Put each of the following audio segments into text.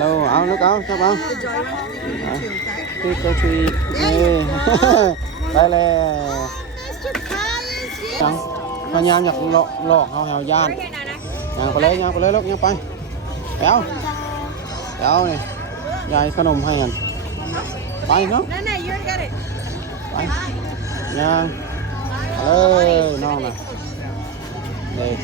hello เอาลูกเอาจับเอาที่ตัวทีนี่ได้แล้วยังพยายามอยากหลอกเขาแหวย่านยังไปเลยยังไปเลยลูกยังไปแล้วนี่ยายขนมให้กันไปเนาะไปยังน้องน่ะเด็ก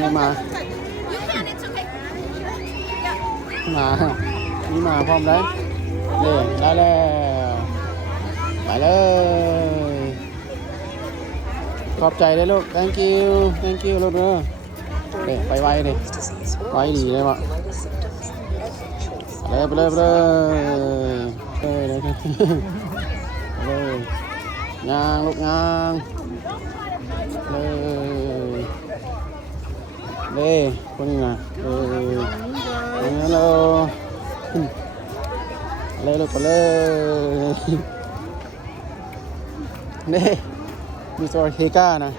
นี่มานี่มาพร้อมได้เลยได้แล้วไปเลยขอบใจเลยลูก thank you ลูกเด้อไปไวดิไวดีเลยวะไปเลยยางลูกยางเลยคนนี้นะฮัลโหลเลยลูกไปเลยนี่มีตัวเฮก้านะ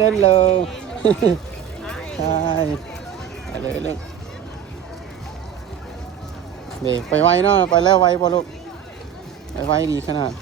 นั่นเลยใช่ไปเลยลูกไปไวเนาะไปแล้วไวป่ะลูกไปไวดีขนาด